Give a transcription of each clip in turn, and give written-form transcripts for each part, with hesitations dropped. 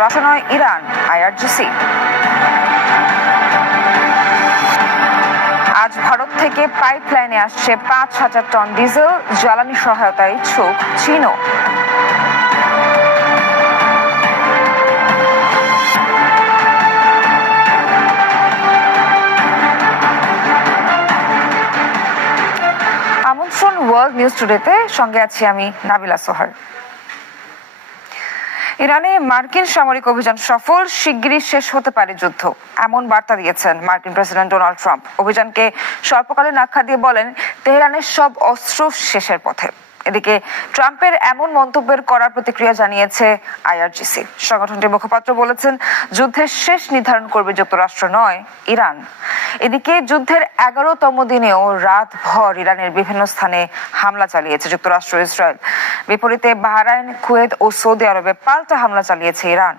রাষ্ট্র Iran IRGC আজ ভারত থেকে পাইপলাইনে আসছে 5,000 টন ডিজেল, জ্বালানি সহায়তায় ইচ্ছুক চীনও। আমন্ত্রণ ওয়ার্ল্ড নিউজ টুডেতে, সঙ্গে আছি আমি নাবিলা সোহার। ইরানে মার্কিন সামরিক অভিযান সফল, শিগগিরই শেষ হতে পারে যুদ্ধ, এমন বার্তা দিয়েছেন মার্কিন প্রেসিডেন্ট ডোনাল্ড ট্রাম্প। অভিযানকে স্বল্পকালীন আখ্যা দিয়ে বলেন তেহরানের সব অস্ত্র শেষের পথে। এদিকে ট্রাম্পের এমন মন্তব্যের কড়া প্রতিক্রিয়া জানিয়েছে আইআরজিসি। সংগঠনটির মুখপাত্র বলেছেন যুদ্ধের শেষ নির্ধারণ করবে যুক্তরাষ্ট্র নয় ইরান। এদিকে যুদ্ধের 11তম দিনেও রাতভর ইরানের বিভিন্ন স্থানে হামলা চালিয়েছে যুক্তরাষ্ট্র ইসরায়েল। বিপরীতে বাহরাইন, কুয়েত ও সৌদি আরবে পাল্টা হামলা চালিয়েছে ইরান।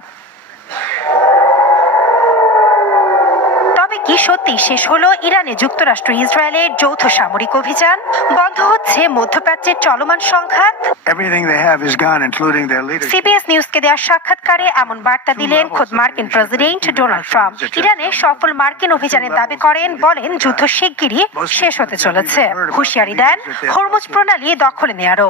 তবে কি সত্যি শেষ হলো ইরানে যুক্তরাষ্ট্র ইসরায়েলের যৌথ সামরিক অভিযান? বন্ধ হচ্ছে মধ্যপ্রাচ্যের চলমান সংঘাত? সিবিএস নিউজকে দেওয়া সাক্ষাৎকারে এমন বার্তা দিলেন খোদ মার্কিন প্রেসিডেন্ট ডোনাল্ড ট্রাম্প। ইরানে সফল মার্কিন অভিযানের দাবি করেন, বলেন যুদ্ধ শিগগিরই শেষ হতে চলেছে। হুঁশিয়ারি দেন হরমুজ প্রণালী দখলে নেয়ারও।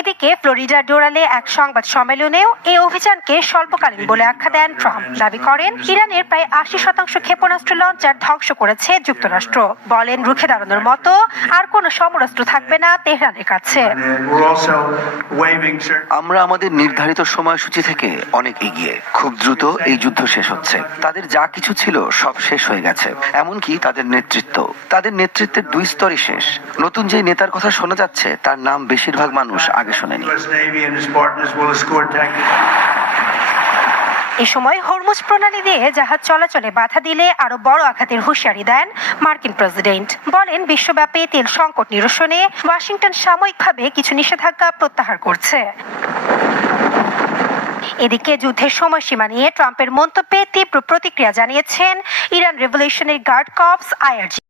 এদিকে ফ্লোরিডার ডোরালে এক সংবাদ সম্মেলনেও এই অভিযানকে স্বল্পকালীন বলে আখ্যা দেন ট্রাম্প। দাবি করেন ইরানের প্রায় 80% ক্ষেপণাস্ত্র লঞ্চার ধ্বংস করেছে যুক্তরাষ্ট্র। বলেন রুখে দাঁড়ানোর মতো আর কোনো সমরাস্ত্র থাকবে না তেহরানের কাছে। আমরা আমাদের নির্ধারিত সময়সূচি থেকে অনেক এগিয়ে। খুব দ্রুত এই যুদ্ধ শেষ হচ্ছে। তাদের যা কিছু ছিল সব শেষ হয়ে গেছে, এমনকি তাদের নেতৃত্ব। তাদের নেতৃত্বের 2 স্তরই শেষ। নতুন যে নেতার কথা শোনা যাচ্ছে তার নাম বেশিরভাগ মানুষ আগে শোনেনি। এ সময় হরমুজ প্রণালী দিয়ে জাহাজ চলাচলে বাধা দিলে আরো বড় আঘাতের হুঁশিয়ারি দেন মার্কিন প্রেসিডেন্ট। বলেন বিশ্বব্যাপী তেল সংকট নিরসনে ওয়াশিংটন সাময়িকভাবে কিছু নিষেধাজ্ঞা প্রত্যাহার করছে। এদিকে যুদ্ধের সময়সীমা নিয়ে ট্রাম্পের মন্তব্যে তীব্র প্রতিক্রিয়া জানিয়েছেন ইরান রেভলিউশনারি গার্ড কর্পস আইআরজি।